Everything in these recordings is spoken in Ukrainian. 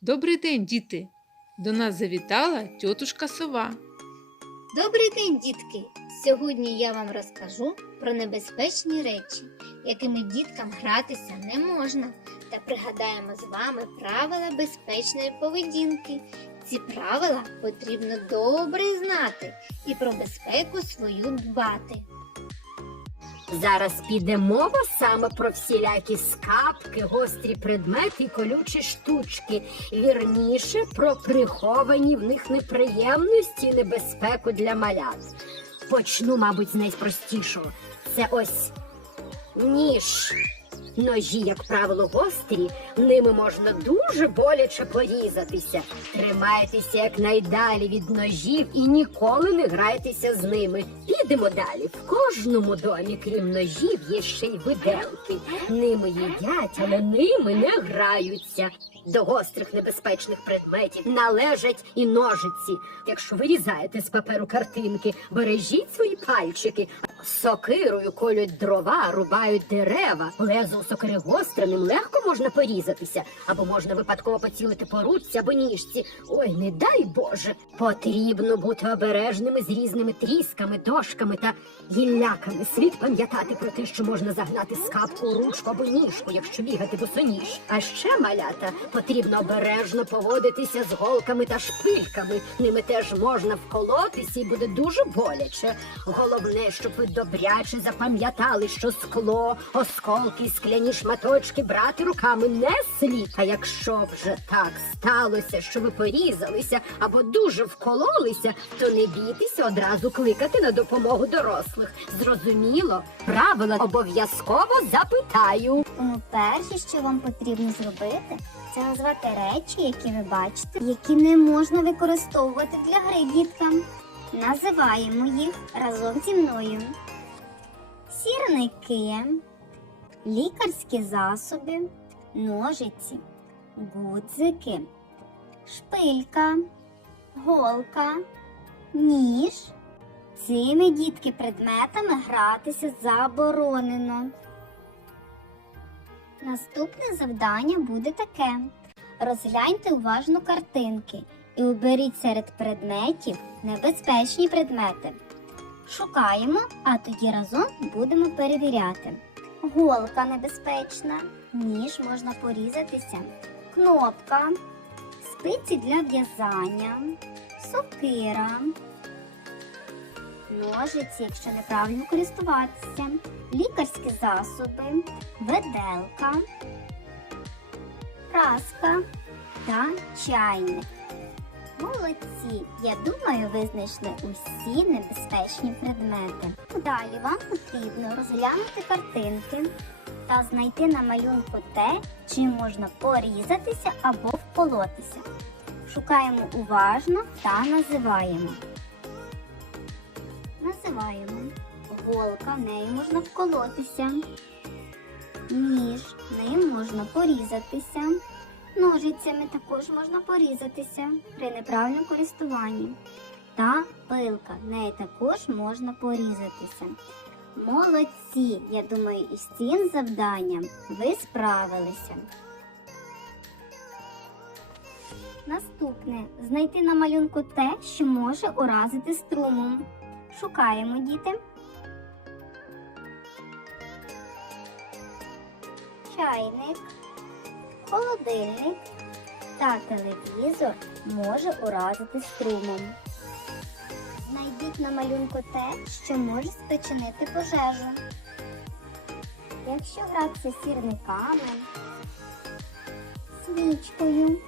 Добрий день, діти! До нас завітала тьотушка сова. Добрий день, дітки! Сьогодні я вам розкажу про небезпечні речі, якими діткам гратися не можна, та пригадаємо з вами правила безпечної поведінки. Ці правила потрібно добре знати і про безпеку свою дбати. Зараз піде мова саме про всілякі скапки, гострі предмети і колючі штучки. Вірніше про приховані в них неприємності і небезпеку для малят. Почну, мабуть, з найпростішого. Це ось ніж. Ножі, як правило, гострі, ними можна дуже боляче порізатися. Тримайтеся якнайдалі від ножів і ніколи не грайтеся з ними. Підемо далі. В кожному домі, крім ножів, є ще й виделки. Ними їдять, але ними не граються. До гострих небезпечних предметів належать і ножиці. Якщо вирізаєте з паперу картинки, бережіть свої пальчики. Сокирою колють дрова, рубають дерева. Лезо сокири гостре, ним легко можна порізатися, або можна випадково поцілити по руці або ніжці. Ой, не дай Боже. Потрібно бути обережними з різними трісками, дошками та гілляками. Слід пам'ятати про те, що можна загнати скапку ручку або ніжку, якщо бігати босоніж. А ще малята потрібно обережно поводитися з голками та шпильками. Ними теж можна вколотися і буде дуже боляче. Головне, щоб ви добряче запам'ятали, що скло, осколки, скляні шматочки брати руками не слід. А якщо вже так сталося, що ви порізалися або дуже вкололися, то не бійтеся одразу кликати на допомогу дорослих. Зрозуміло, правила обов'язково запитаю. Перше, що вам потрібно зробити, це назвати речі, які ви бачите, які не можна використовувати для гри діткам. Називаємо їх разом зі мною. Сірники, лікарські засоби, ножиці, гудзики, шпилька, голка, ніж. Цими дітки предметами гратися заборонено. Наступне завдання буде таке: розгляньте уважно картинки і оберіть серед предметів небезпечні предмети. Шукаємо, а тоді разом будемо перевіряти. Голка небезпечна, ніж можна порізатися, кнопка, спиці для в'язання, сокира, ножиці, якщо неправильно користуватися, лікарські засоби, веделка, праска та чайник. Молодці! Я думаю, ви знайшли усі небезпечні предмети. Далі вам потрібно розглянути картинки та знайти на малюнку те, чим можна порізатися або вколотися. Шукаємо уважно та називаємо. Називаємо. Голка, нею можна вколотися. Ніж, ним можна порізатися. Ножицями також можна порізатися при неправильному користуванні. Та пилка, нею також можна порізатися. Молодці! Я думаю, із цим завданням ви справилися. Наступне знайти на малюнку те, що може уразити струмом. Шукаємо діти. Чайник, холодильник та телевізор може уразити струмом. Знайдіть на малюнку те, що може спричинити пожежу. Якщо гратися сірниками, свічкою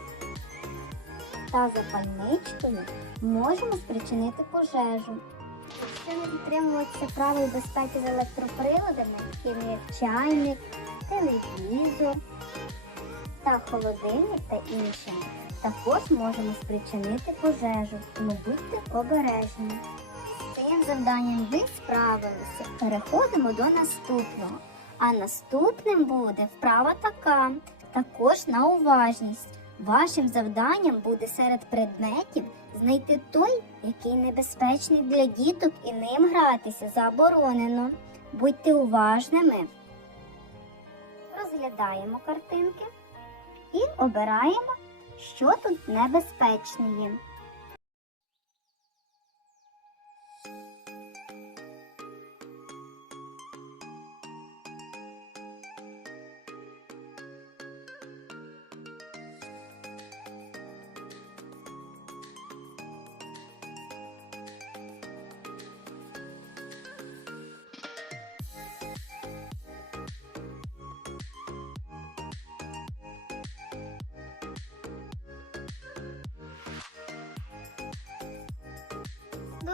та запальничкою, можемо спричинити пожежу. Якщо не дотримуватися правил безпеки з електроприладами, такими як чайник, телевізор та холодильник та іншими, також можемо спричинити пожежу, тому будьте обережні. З цим завданням ви справилися. Переходимо до наступного. А наступним буде вправа така, також на уважність. Вашим завданням буде серед предметів знайти той, який небезпечний для діток і ним гратися заборонено. Будьте уважними. Розглядаємо картинки і обираємо що тут небезпечне.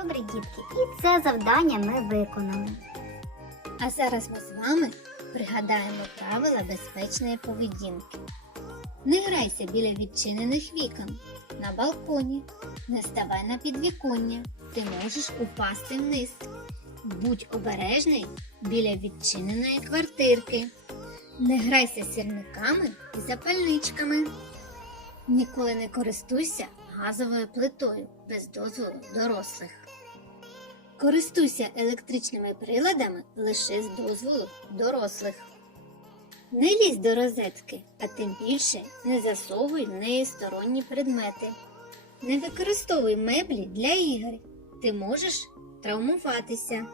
Добре, дітки, і це завдання ми виконали. А зараз ми з вами пригадаємо правила безпечної поведінки. Не грайся біля відчинених вікон на балконі, не ставай на підвіконня, ти можеш упасти вниз. Будь обережний біля відчиненої квартирки. Не грайся сірниками і запальничками. Ніколи не користуйся газовою плитою без дозволу дорослих. Користуйся електричними приладами лише з дозволу дорослих. Не лізь до розетки, а тим більше не засовуй в неї сторонні предмети. Не використовуй меблі для ігор. Ти можеш травмуватися.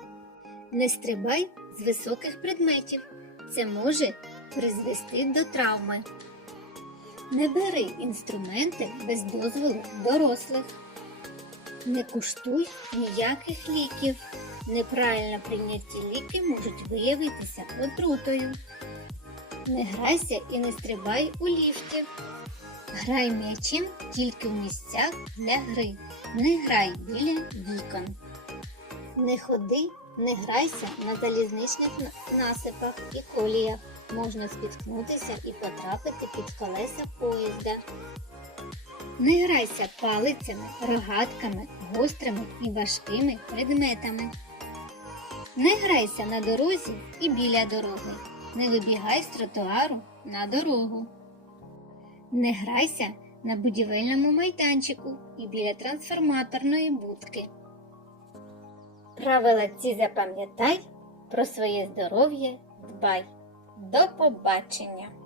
Не стрибай з високих предметів. Це може призвести до травми. Не бери інструменти без дозволу дорослих. Не куштуй ніяких ліків. Неправильно прийняті ліки можуть виявитися отрутою. Не грайся і не стрибай у ліфті. Грай м'ячем тільки в місцях для гри. Не грай біля вікон. Не ходи, не грайся на залізничних насипах і коліях. Можна спіткнутися і потрапити під колеса поїзда. Не грайся палицями, рогатками, гострими і важкими предметами. Не грайся на дорозі і біля дороги. Не вибігай з тротуару на дорогу. Не грайся на будівельному майданчику і біля трансформаторної будки. Правила ці запам'ятай, про своє здоров'я дбай. До побачення!